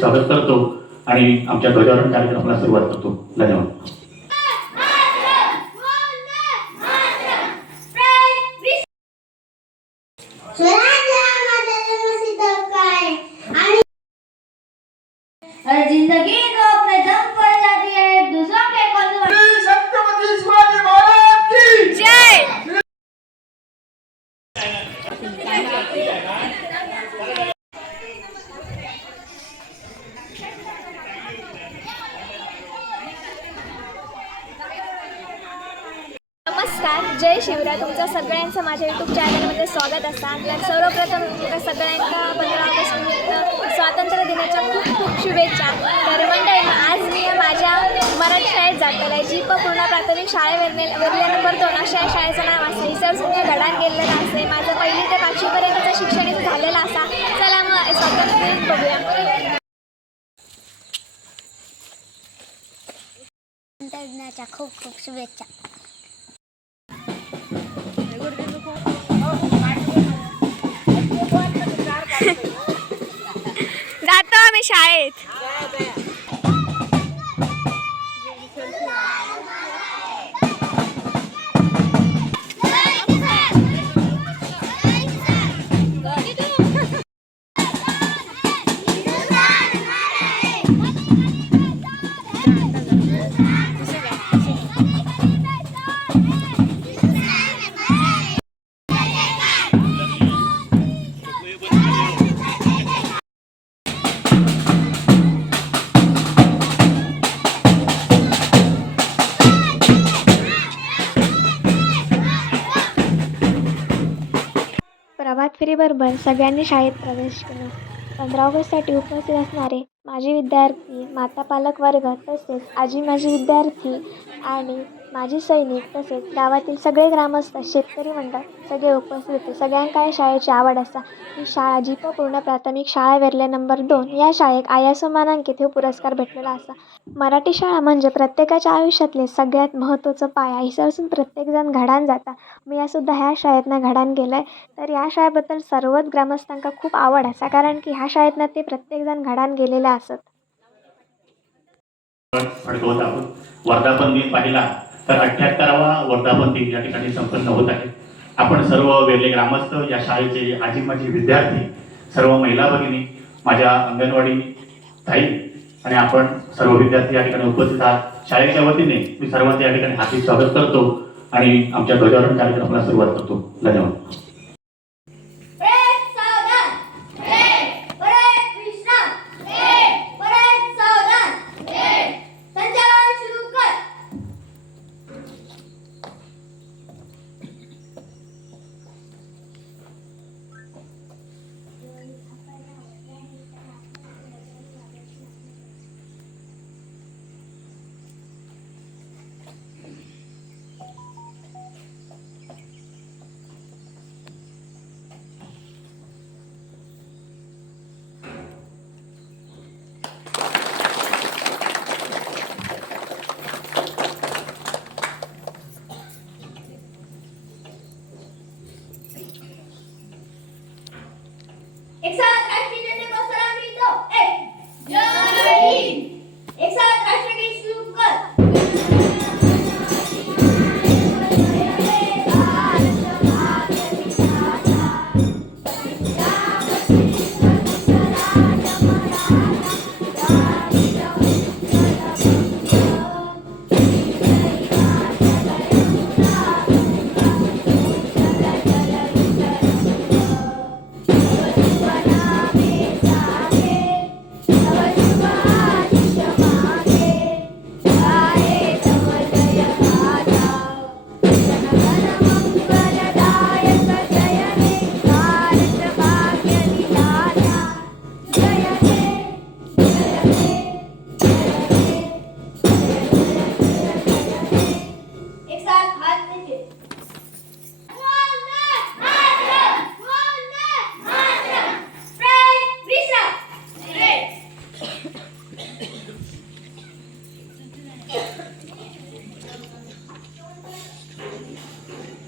स्वागत करतो आणि आमच्या ध्वजारोहण कार्यक्रमाला सुरुवात करतो. धन्यवाद. नमस्कार. जय शिवराय. तुमचं सगळ्यांचं माझ्या यूट्यूब चॅनलमध्ये स्वागत असतात तर सर्वप्रथम तुमच्या सगळ्यांना पंधरा ऑगस्ट निमित्त स्वातंत्र्य दिनाच्या खूप खूप शुभेच्छा. तर मंडळी आज मी माझ्या मराठी शाळेत जातलं आहे. जी प पूर्ण प्राथमिक शाळेवरले वरल्या नंबर दोन अशा या शाळेचं नाव असते. सर सुद्धा घडान गेलेलं असते माझं पहिली ते पाचवीपर्यंतचं शिक्षण इथं झालेलं असा. चला मग स्वातंत्र्य दिन बघूया. खूप खूप शुभेच्छा. आम्ही प्रभात सगळ्यांनी शाळेत प्रवेश केला. पंधरा ऑगस्टसाठी उपस्थित असणारे माजी विद्यार्थी माता पालक वर्ग तसेच आजी माजी विद्यार्थी आणि माजी सैनिक तसेच गावातील सगळे ग्रामस्थ शेतकरी मंडळ सगळे उपस्थित होते. सगळ्यांका या शाळेची आवड असा. ही शाळा जी पूर्ण प्राथमिक शाळा वेरले नंबर दोन या शाळेक आयासो मानांकित हे पुरस्कार भेटलेला असा. मराठी शाळा म्हणजे प्रत्येकाच्या आयुष्यातले सगळ्यात महत्त्वाचं पाया. हिसरसून प्रत्येकजण घडान जाता. मी सुद्धा ह्या शाळेतनं घडान गेलं आहे तर या शाळेबद्दल सर्वच ग्रामस्थांका खूप आवड असा. कारण की ह्या शाळेतनं ते प्रत्येकजण घडान गेलेले असत. वर्धापन दिन पाहिला. तर अठ्ठ्याहत्तरावा वर्धापन दिन या ठिकाणी संपन्न होत आहे. आपण सर्व वेरले ग्रामस्थ या शाळेचे आजी माझी विद्यार्थी सर्व महिला भगिनी माझ्या अंगणवाडी ताई आणि आपण सर्व विद्यार्थी या ठिकाणी उपस्थित आहात. शाळेच्या वतीने मी सर्वांचे या ठिकाणी हार्दिक स्वागत करतो आणि आमच्या ध्वजारोहण कार्यक्रमाला सुरुवात करतो. धन्यवाद. एक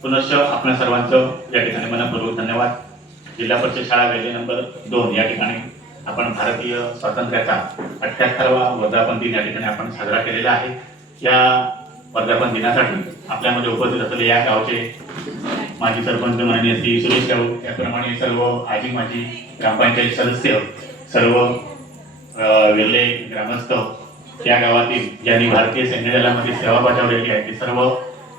पुनश्च आपल्या सर्वांचं या ठिकाणी मनपूर्वक धन्यवाद. जिल्हा परिषद शाळा वेगळे नंबर दोन या ठिकाणी आपण भारतीय स्वातंत्र्याचा अठ्याहत्तरावा वर्धापन दिन या ठिकाणी आपण साजरा केलेला आहे. या वर्धापन दिनासाठी आपल्यामध्ये उपस्थित असलेले या गावचे माजी सरपंच माननीय श्री सुरेश गाव याप्रमाणे सर्व आजी माजी ग्रामपंचायत सदस्य सर्व वेल्ले ग्रामस्थ या गावातील ज्यांनी भारतीय सैन्य दलामध्ये सेवा बजावलेली आहे ते सर्व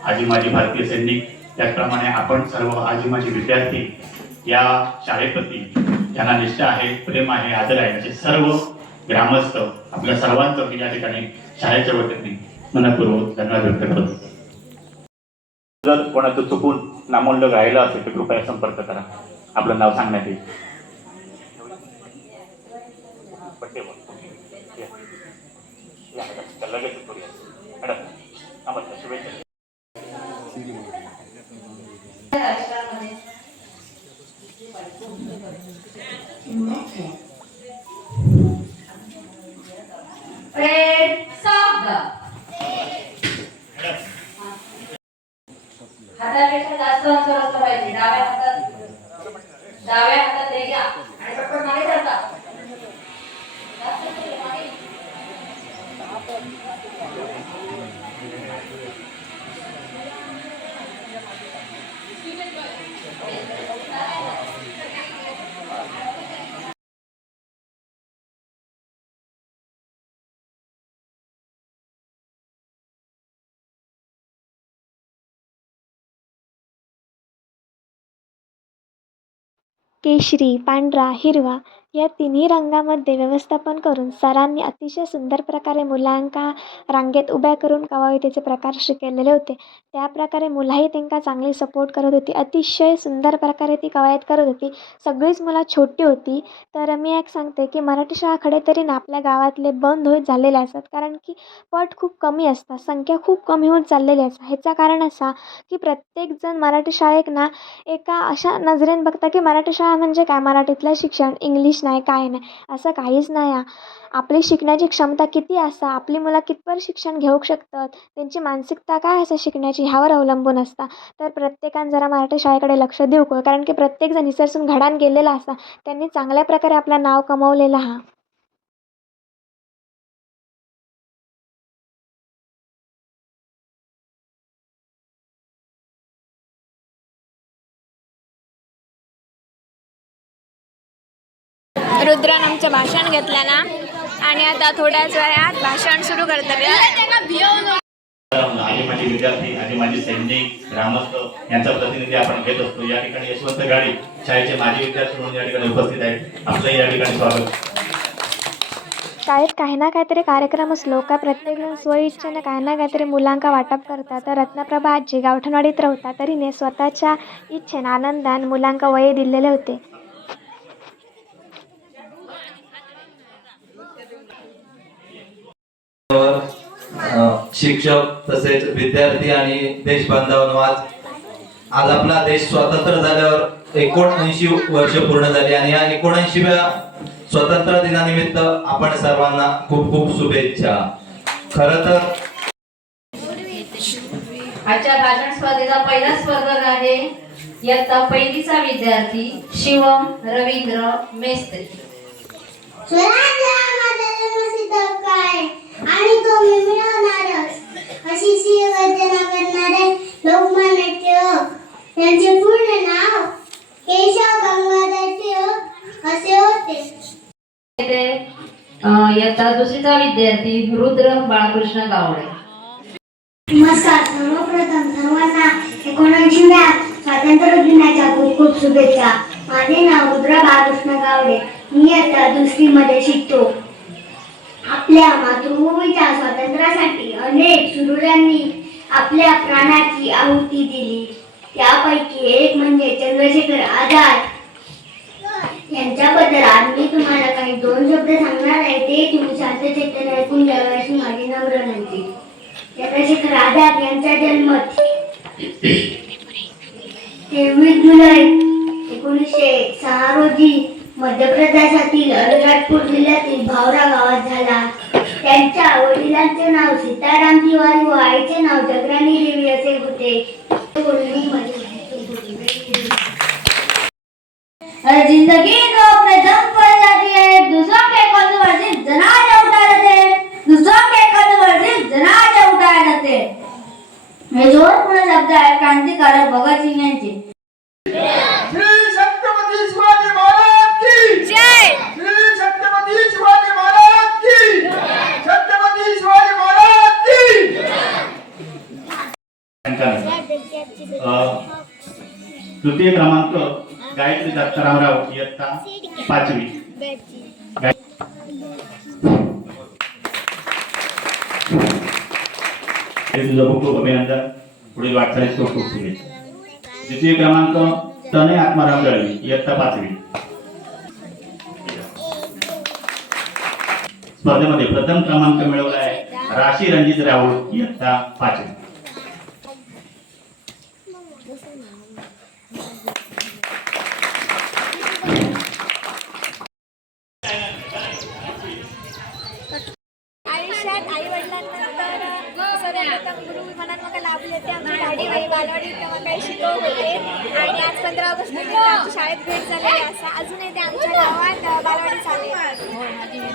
आजी माजी भारतीय सैनिक त्याचप्रमाणे आपण सर्व आजी माझी विद्यार्थी या शाळेप्रती ज्यांना निश्चय आहे प्रेम आहे आदर आहे असे सर्व ग्रामस्थ आपल्या सर्वांचं मी या ठिकाणी शाळेच्या वतीने मनपूर्वक धन्यवाद व्यक्त करतो जर कोणाचं चुकून नामोल्लेख राहिलं असेल तर कृपया संपर्क करा आपलं नाव सांगण्यात येईल लगेच करूया. मॅडम, शुभेच्छा हातापेक्षा जास्त अंतर असलं पाहिजे डाव्या हातात डाव्या हातात हे घ्या आणि पटकन मागे केशरी पांढरा हिरवा या तिन्ही रंगामध्ये व्यवस्थापन करून सरांनी अतिशय सुंदर प्रकारे मुलांका रांगेत उभ्या करून कवायतीचे प्रकार शिकवलेले होते. त्या प्रकारे मुलंही त्यांना चांगली सपोर्ट करत होती. अतिशय सुंदर प्रकारे ती कवायत करत होती. सगळीच मुलं छोटी होती. तर मी एक सांगते की मराठी शाळा खडे तरी ना आपल्या गावातले बंद होत झालेले असतात. कारण की पट खूप कमी असतात. संख्या खूप कमी होत चाललेली असतात. ह्याचा कारण असा की प्रत्येकजण मराठी शाळेक ना एका अशा नजरेने बघता की मराठी शाळा म्हणजे काय? मराठीतलं शिक्षण इंग्लिश नाही काय नाही. असं काहीच नाही हा. आपली शिकण्याची क्षमता किती असा आपली मुलं कितपर शिक्षण घेऊ शकतात त्यांची मानसिकता काय असं शिकण्याची ह्यावर अवलंबून असता. तर प्रत्येकानं जरा मराठी शाळेकडे लक्ष देऊ का कारण की प्रत्येकजण हिसरसून घडान गेलेला असा त्यांनी चांगल्या प्रकारे आपलं नाव कमवलेलं हा. रुद्रान आमचं भाषण घेतलं ना. आणि आता थोड्याच वेळात भाषण सुरू करतले आजी माझी विद्यार्थी आजी माझी सैनिक ग्रामस्थ यांचा प्रतिनिधी आपण घेत असतो. या ठिकाणी यशवंत गाडी शाळेचे माजी विद्यार्थी म्हणून या ठिकाणी उपस्थित आहेत. आपलं या ठिकाणी स्वागत. शाळेत काही ना काहीतरी कार्यक्रम असलो का प्रत्येकजण स्वइच्छेनं काही ना काहीतरी मुलांका वाटप करतात. तर रत्नप्रभा आजी गावठणवाडीत राहता तरीने स्वतःच्या इच्छेनं आनंदान मुलांका वये दिलेले होते. शिक्षक तसेच विद्यार्थी आणि देशबांधवांनो आज आज आपला देश स्वतंत्र झाल्यावर एकोणऐंशी वर्ष पूर्ण झाली आणि या एकोणऐंशीव्या स्वतंत्र दिनानिमित्त आपण सर्वांना खूप खूप शुभेच्छा. खर तर आजच्या भाषण स्पर्धेचा पहिला स्पर्धक आहे इयत्ता पहिलीचा विद्यार्थी शिवम रवींद्र मेस्त्री स्वराज्य माझा जन्मसिद्ध काय आणि तो मी मिळवणारच अशी शिवगर्जना करणारे लोकमान्य टिळक. यांचे पूर्ण नाव केशव गंगाधर टिळक असे होते. इयत्ता दुसरीचा विद्यार्थी रुद्र बाळकृष्ण गावडे. नमस्कार. सर्वप्रथम सर्वांना एकोणऐंशीव्या स्वातंत्र्य दिनाच्या खूप खूप शुभेच्छा. माझे नाव रुद्र बाळकृष्ण गावडे. मी आता दुसरीमध्ये शिकतो. आपल्या मातृभूमीच्या स्वातंत्र्यासाठी अनेक शूरांनी आपल्या प्राणाची आहुती दिली. त्यापैकी एक म्हणजे चंद्रशेखर आझाद. यांच्याबद्दल आज मी तुम्हाला काही दोन शब्द सांगणार आहे ते तुम्ही शांत चैतन्य ऐकून घ्यावे अशी माझी नम्र विनंती. चंद्रशेखर आझाद यांचा जन्म तेवीस जुलै एकोणीसशे सहा रोजी मध्य प्रदेशातील अलिराजपूर जिल्ह्यातील भावरा गावात झाला. त्यांच्या वडिलांचे नाव सीताराम तिवारी व आईचे नाव जगराणी देवी असे होते. जिंदगी को प्रथम पल जाती है दूसरों के कदम पर जनाज उठा लेते हैं के कदम पर जनाज उठा शब्द क्रांतिकारक तृतीय क्रमांक गायत्री दत्तारामराव इयत्ता पाचवी. तुझं खूप खूप अभिनंदन. पुढील वाटचालीस खूप खूप शुभेच्छा. द्वितीय क्रमांक तनय आत्माराम दळवी इयत्ता पाचवी. स्पर्धेमध्ये प्रथम क्रमांक मिळवला आहे राशी रणजित राऊळ इयत्ता पाचवी आयुष्यात आई वडिलांनंतर सर्वप्रथम गुरु मनात मला लाभले ते आमची गाडी बाई बालवाडीत तेव्हा काही शिकवत होते आणि आज पंधरा ऑगस्ट निमित्त आमची शाळेत भेट झालेली असा अजूनही ते आमच्या गावात अ, बालवाडी चालू आहे.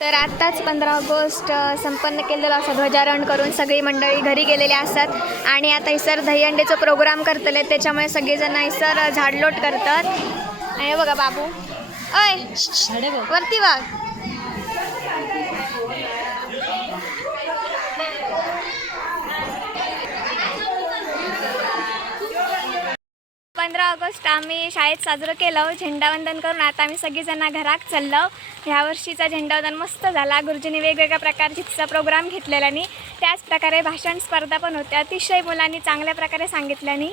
तर आत्ताच पंधरा ऑगस्ट संपन्न केलेला असा ध्वजारोहण करून सगळी मंडळी घरी गेलेली असतात. आणि आता इसर दहीहंडीचा प्रोग्राम करतले त्याच्यामुळे सगळेजण इसर झाडलोट करतात. आणि हे बघा बाबू. अय वरती बघ पंधरा ऑगस्ट आम्ही शाळेत साजरं केलं झेंडावंदन करून आता आम्ही सगळीजण घरात चाललो. ह्या वर्षीचा झेंडावंदन मस्त झाला. गुरुजींनी वेगवेगळ्या प्रकारचे तिचा प्रोग्राम घेतलेला आणि त्याच प्रकारे भाषण स्पर्धा पण होत्या. अतिशय मुलांनी चांगल्या प्रकारे सांगितल्याने.